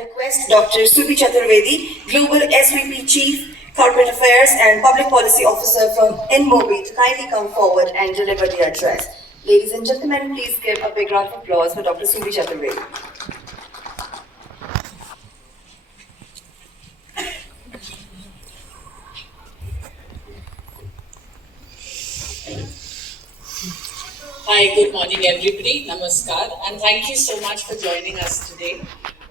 request Dr. Subi Chaturvedi, Global SVP Chief, Corporate Affairs and Public Policy Officer from InMobi to kindly come forward and deliver the address. Ladies and gentlemen, please give a big round of applause for Dr. Subi Chaturvedi. Hi, good morning everybody, namaskar, and thank you so much for joining us today.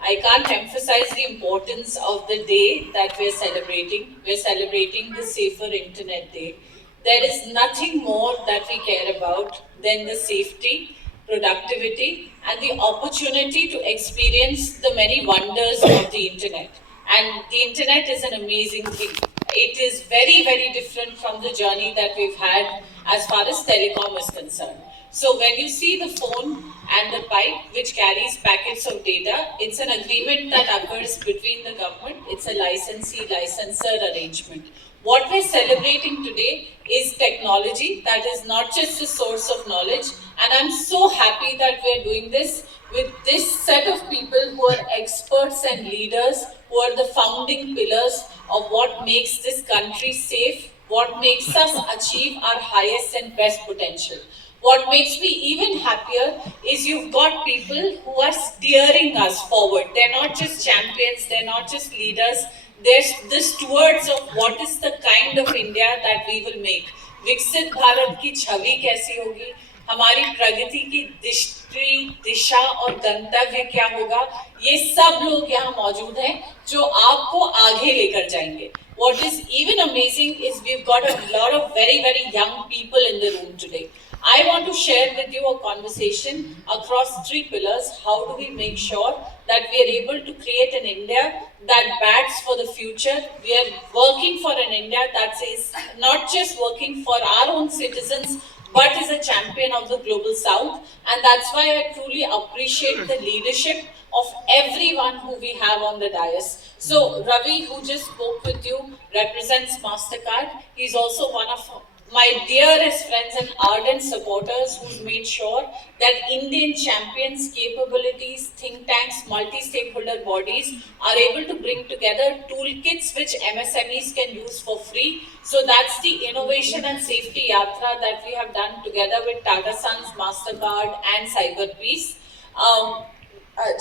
I can't emphasize the importance of the day that we're celebrating. We're celebrating the Safer Internet Day. There is nothing more that we care about than the safety, productivity, and the opportunity to experience the many wonders of the internet. And the internet is an amazing thing. It is very, very different from the journey that we've had as far as telecom is concerned. So when you see the phone and the pipe which carries packets of data, it's an agreement that occurs between the government. It's a licensee-licensor arrangement. What we're celebrating today is technology that is not just a source of knowledge. And I'm so happy that we're doing this with this set of people who are experts and leaders, who are the founding pillars of what makes this country safe, what makes us achieve our highest and best potential. What makes me even happier is you've got people who are steering us forward. They're not just champions, they're not just leaders, they're the stewards of what is the kind of India that we will make. विकसित भारत की छवि कैसी होगी, हमारी प्रगति की दृष्टि, दिशा और गंतव्य क्या होगा, ये सब लोग यहाँ मौजूद हैं जो आपको आगे लेकर जाएंगे. What is even amazing is we've got a lot of very, very young people in the room today. I want to share with you a conversation across three pillars. How do we make sure that we are able to create an India that bats for the future? We are working for an India that is not just working for our own citizens, but is a champion of the global south. And that's why I truly appreciate the leadership of everyone who we have on the dais. So Ravi, who just spoke with you, represents MasterCard. He's also one of my dearest friends and ardent supporters who's made sure that Indian champions, capabilities, think tanks, multi-stakeholder bodies are able to bring together toolkits which MSMEs can use for free. So that's the innovation and safety yatra that we have done together with Tata Sons, MasterCard and Cyberpeace.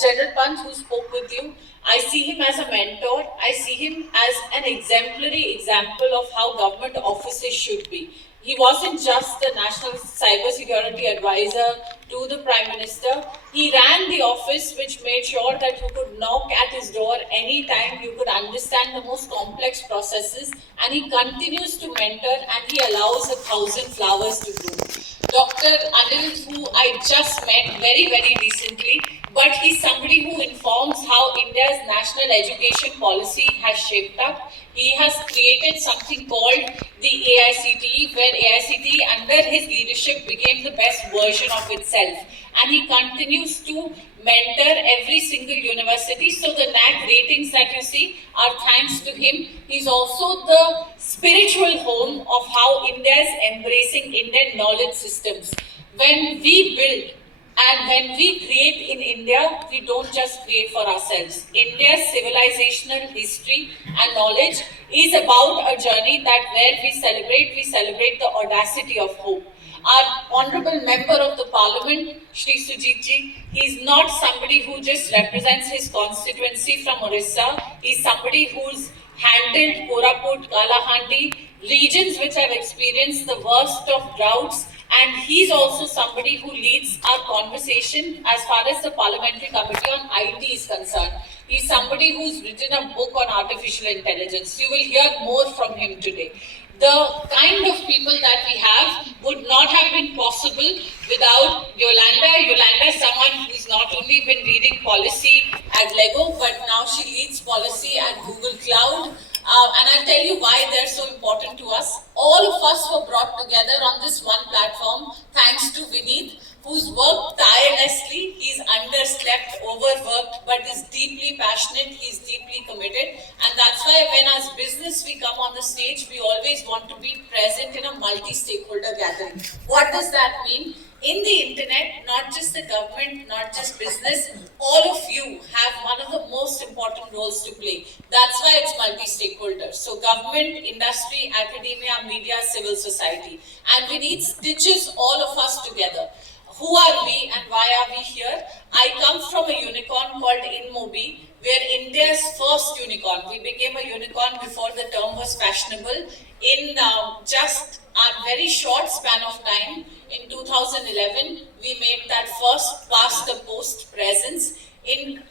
General Pant, who spoke with you, I see him as a mentor. I see him as an exemplary example of how government offices should be. He wasn't just the National Cyber Security Advisor to the Prime Minister. He ran the office which made sure that you could knock at his door anytime, you could understand the most complex processes, and he continues to mentor and he allows 1,000 flowers to bloom. Dr. Anil, who I just met very, very recently, but he's somebody who informs how India's national education policy has shaped up. He has created something called the AICTE, where AICTE under his leadership became the best version of itself. And he continues to mentor every single university. So the NAC ratings that you see are thanks to him. He's also the spiritual home of how India is embracing Indian knowledge systems. When we build and when we create in India, we don't just create for ourselves. India's civilizational history and knowledge is about a journey that where we celebrate the audacity of hope. Our honorable member of the parliament, Shri Sujit Ji, he's not somebody who just represents his constituency from Orissa. He's somebody who's handled Koraput, Kalahandi, regions which have experienced the worst of droughts. And he's also somebody who leads our conversation as far as the Parliamentary Committee on IT is concerned. He's somebody who's written a book on artificial intelligence. You will hear more from him today. The kind of people that we have would not have been possible without Yolanda. Yolanda is someone who's not only been reading policy at Lego, but now she leads policy at Google Cloud. And I'll tell you why they're so important to us. All of us were brought together on this one platform thanks to Vineet, who's worked tirelessly. He's underslept, overworked, but is deeply passionate. He's deeply committed. And that's why when as business we come on the stage, we always want to be present in a multi-stakeholder gathering. What does that mean? In the internet, not just the government, not just business, all of you have one of the most important roles to play. That's why it's multi-stakeholder. So government, industry, academia, media, civil society. And we need stitches all of us together. Who are we and why are we here? I come from a unicorn called InMobi. We're India's first unicorn. We became a unicorn before the term was fashionable. In just a very short span of time, in 2011, we made that first past the post presence. In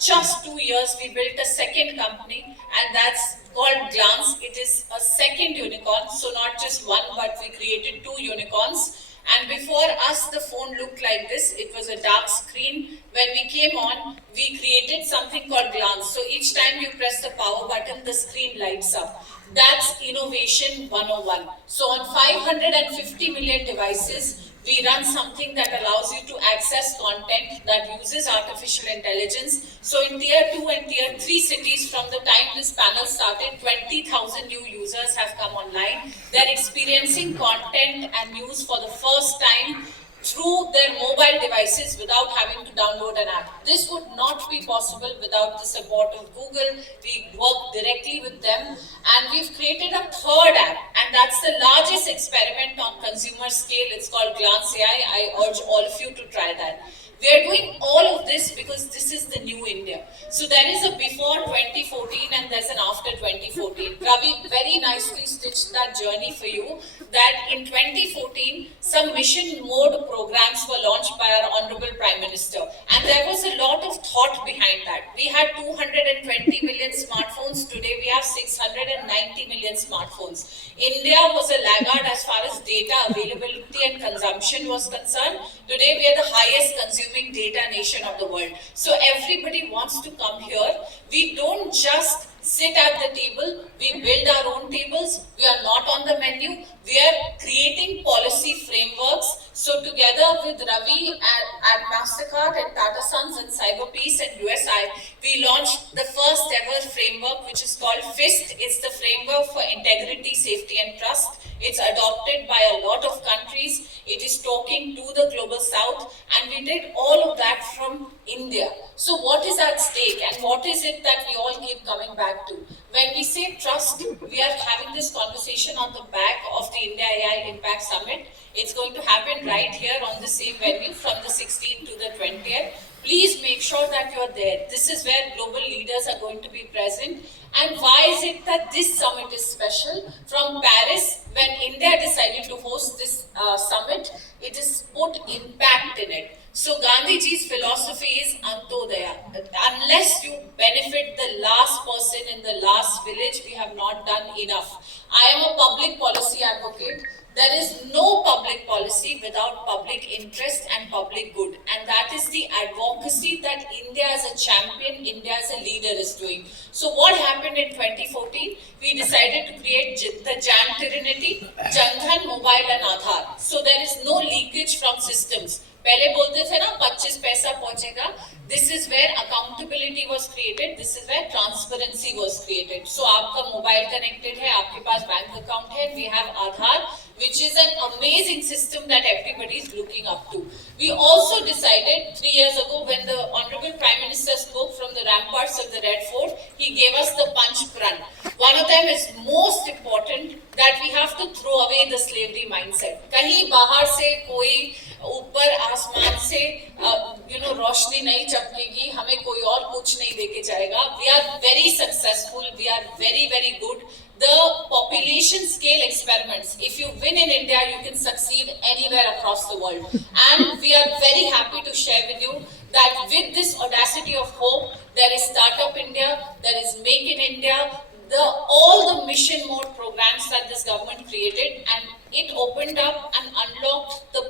just 2 years, we built a second company, and that's called Glance. It is a second unicorn, so not just one, but we created 2 unicorns. And before us, the phone looked like this. It was a dark screen. When we came on, we created something called Glance. So each time you press the power button, the screen lights up. That's Innovation 101. So on 550 million devices, we run something that allows you to access content that uses artificial intelligence. So in tier 2 and tier 3 cities, from the time this panel started, 20,000 new users have come online. They're experiencing content and news for the first time through their mobile devices without having to download an app. This would not be possible without the support of Google. We work directly with them, and we've created a third app, and that's the largest experiment on consumer scale. It's called Glance AI. I urge all of you to try that. We are doing all of this because this is the new India. So there is a before 2014 and there's an after 2014. Ravi very nicely stitched that journey for you, that in 2014, some mission mode programs were launched by our Honorable Prime Minister. And there was a lot of thought behind that. We had 220 million smartphones. Today we have 690 million smartphones. India was a laggard as far as data availability and consumption was concerned. Today we are the highest consuming data nation of the world. So everybody wants to come here. We don't just sit at the table, we build our own tables. We are not on the menu. We are creating policy frameworks. So together with Ravi at MasterCard and Tata Sons and CyberPeace and USI, we launched the first ever framework, which is called FIST. It's the framework for integrity, safety and trust. It's adopted by a lot of countries. It is talking to the global south, and we did all of that from India. So what is at stake, and what is it that we all keep coming back to? When we say trust, we are having this conversation on the back of the India AI Impact Summit. It's going to happen right here on the same venue from the 16th to the 20th. Please make sure that you're there. This is where global leaders are going to be present. And why is it that this summit is special? From Paris, when India decided to host this summit, it is put impact in it. So Gandhiji's philosophy is Antodaya. Unless you benefit the last person in the last village, we have not done enough. I am a public policy advocate. There is no public policy without public interest and public good. And that is the advocacy that India as a champion, India as a leader is doing. So what happened in 2014? We decided to create the JAM Trinity, Jan Dhan, Mobile and Aadhaar. So there is no leakage from systems. पहले बोलते थे ना 25 पैसा पहुंचेगा. This is where accountability was created. This is where transparency was created. So आपका mobile connected है, आपके पास bank account है. We have Aadhaar, which is an amazing system that everybody is looking up to. We also decided 3 years ago, when the Honorable Prime Minister spoke from the ramparts of the Red Fort, he gave us the Panch Pran. One of them is most important, that we have to throw away the slavery mindset. कहीं बाहर से कोई ऊपर आसमान से रोशनी नहीं चमकेगी, हमें कोई और कुछ नहीं देके जाएगा. We are very successful. We are very, very good. The population scale experiments. If you win in India, you can succeed anywhere across the world. And we are very happy to share with you that with this audacity of hope, there is Startup India, there is Make in India, all the mission mode programs that this government created, and it opened up and unlocked the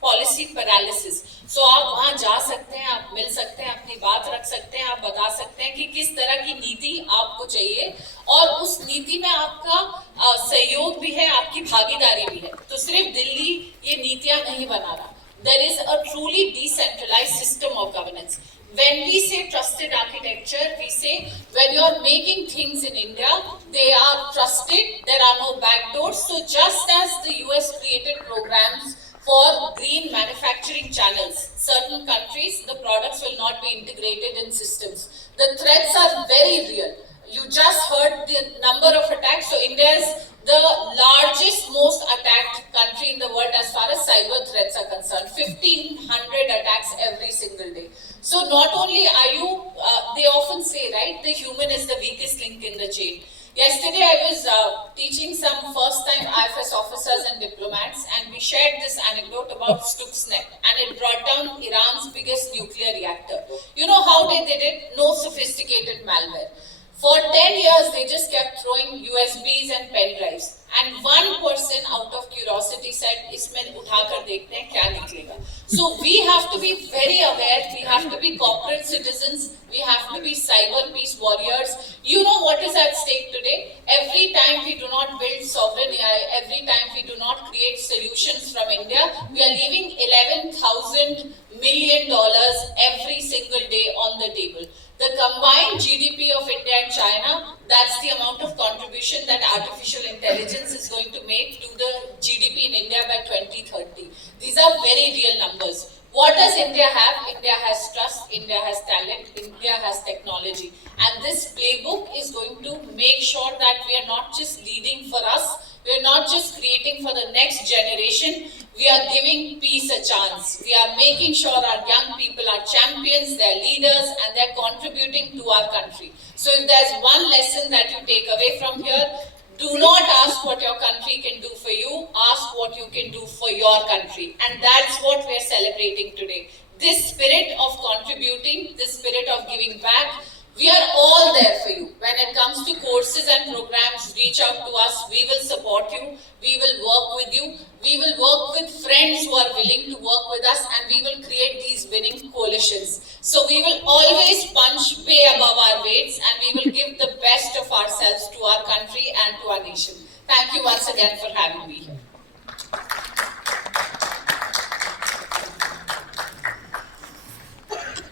policy paralysis. So आप वहाँ जा सकते हैं, आप मिल सकते हैं, अपनी बात रख सकते हैं, आप बता सकते हैं कि किस तरह की नीति आपको चाहिए, और उस नीति में आपका सहयोग भी है, आपकी भागीदारी भी है. तो सिर्फ दिल्ली ये नीतियाँ नहीं बना रहा. There is a truly decentralized system of governance. When we say trusted architecture, we say when you are making things in India, they are trusted, there are no backdoors. So just as the US created programs for green manufacturing channels. Certain countries, the products will not be integrated in systems. The threats are very real. You just heard the number of attacks. So India is the largest, most attacked country in the world as far as cyber threats are concerned. 1,500 attacks every single day. So not only are you, they often say, right, the human is the weakest link in the chain. Yesterday I was teaching some first-time IFS officers and diplomats, and we shared this anecdote about Stuxnet, and it brought down Iran's biggest nuclear reactor. You know how they did it? No sophisticated malware. For 10 years, they just kept throwing USBs and pen drives. And one person out of curiosity said, "Isme utha kar dekhte hain kya niklega." So we have to be very aware. We have to be corporate citizens. We have to be cyber peace warriors. You know what is at stake today? Every time we do not build sovereign AI, every time we do not create solutions from India, we are leaving $11,000 million every single day on the table. The combined GDP of India and China, that's the amount of contribution that artificial intelligence is going to make to the GDP in India by 2030. These are very real numbers. What does India have? India has trust, India has talent, India has technology. And this playbook is going to make sure that we are not just leading for us, we are not just creating for the next generation, we are giving peace a chance. We are making sure our young people are champions, they're leaders, and they're contributing to our country. So if there's one lesson that you take away from here, do not ask what your country can do for you, ask what you can do for your country. And that's what we're celebrating today. This spirit of contributing, this spirit of giving back, we are all there for you. When it comes to courses and programs, reach out to us. We will support you. We will work with you. We will work with friends who are willing to work with us, and we will create these winning coalitions. So we will always punch way above our weights, and we will give the best of ourselves to our country and to our nation. Thank you once again for having me here.